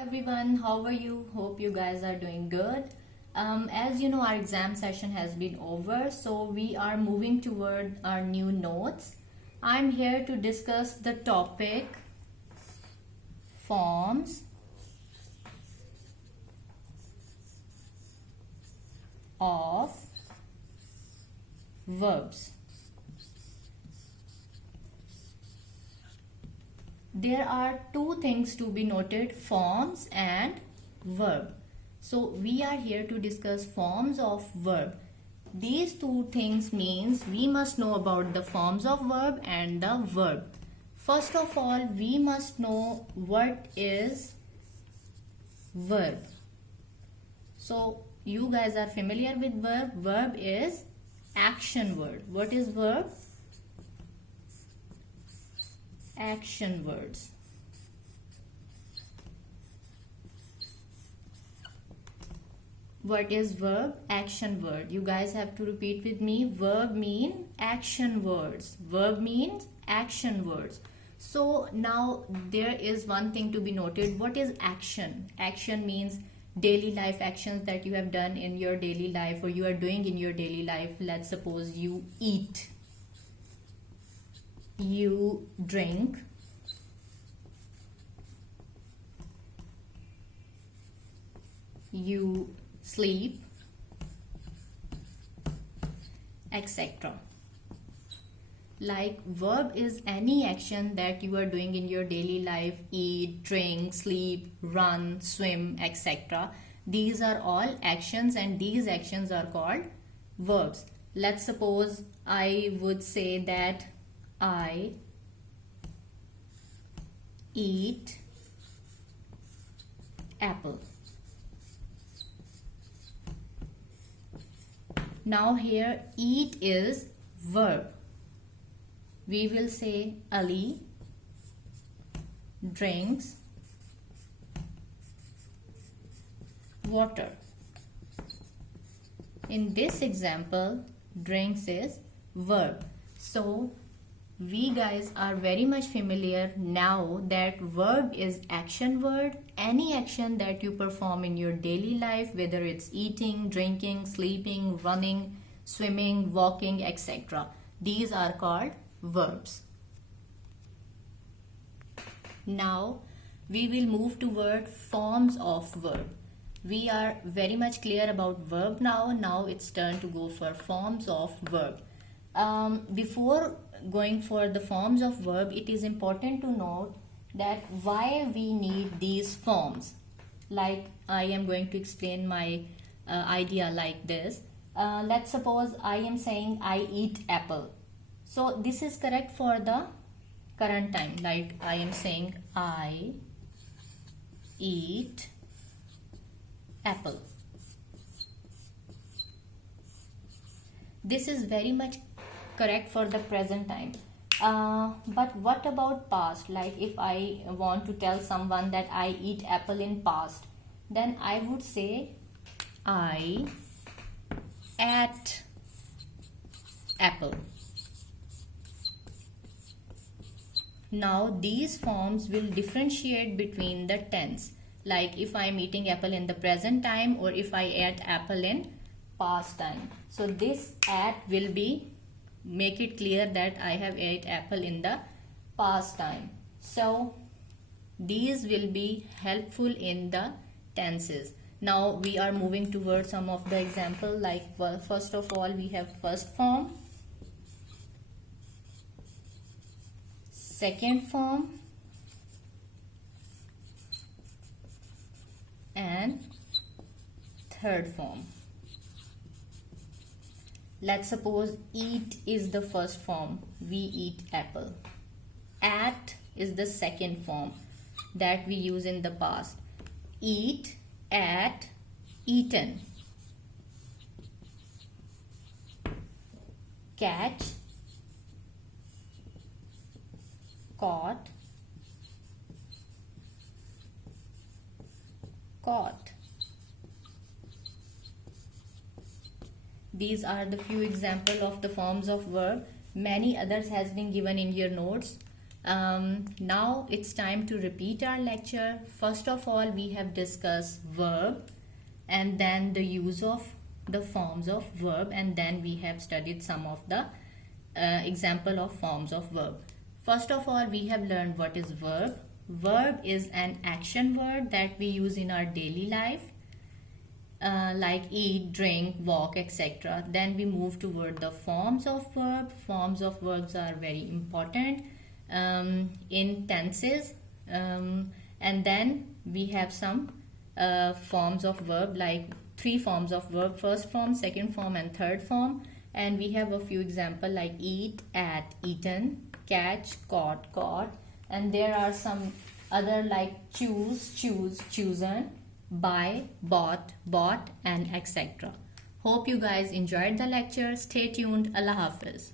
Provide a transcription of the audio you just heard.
Everyone, how are you? Hope you guys are doing good. As you know, our exam session has been over, so we are moving toward our new notes. I'm here to discuss the topic forms of verbs. There are two things to be noted, forms and verb. So we are here to discuss forms of verb. These two things means we must know about the forms of verb and the verb. First of all, we must know what is verb. So you guys are familiar with verb. Verb is action word. What is verb? Action words. What is verb? Action word. You guys have to repeat with me. Verb mean action words. Verb means action words. So now there is one thing to be noted. What is action? Action means daily life actions that you have done in your daily life or you are doing in your daily life. Let's suppose you eat, you drink, you sleep, etc. Like verb is any action that you are doing in your daily life: eat, drink, sleep, run, swim, etc. These are all actions and these actions are called verbs. Let's suppose I would say that I eat apple. Now here eat is verb. We will say Ali drinks water. In this example, drinks is verb. So we guys are very much familiar now that verb is action word. Any action that you perform in your daily life, whether it's eating, drinking, sleeping, running, swimming, walking, etc. These are called verbs. Now we will move toward forms of verb. We are very much clear about verb now. Now it's turn to go for forms of verb. Before going for the forms of verb, it is important to note that why we need these forms. Like I am going to explain my idea like this. Let's suppose I am saying I eat apple. So this is correct for the current time. Like I am saying I eat apple. This is very much correct for the present time. But what about past? Like if I want to tell someone that I eat apple in past, then I would say I ate apple. Now these forms will differentiate between the tense. Like if I am eating apple in the present time or if I ate apple in past time. So this at will be make it clear that I have ate apple in the past time. So these will be helpful in the tenses. Now we are moving towards some of the example. Like first of all we have first form, second form, and third form. Let's suppose eat is the first form. We eat apple. At is the second form that we use in the past. Eat, at, eaten. Catch, caught, caught. These are the few examples of the forms of verb. Many others has been given in your notes. Now it's time to repeat our lecture. First of all, we have discussed verb and then the use of the forms of verb, and then we have studied some of the example of forms of verb. First of all, we have learned what is verb. Verb is an action word that we use in our daily life, like eat, drink, walk, etc. Then we move toward the forms of verb. Forms of verbs are very important in tenses, and then we have some forms of verb, like 3 forms of verb: first form, second form, and third form. And we have a few examples like eat, at, eaten, catch, caught, caught. And there are some other like choose, chosen, buy, bought, and etc. Hope you guys enjoyed the lecture. Stay tuned. Allah Hafiz.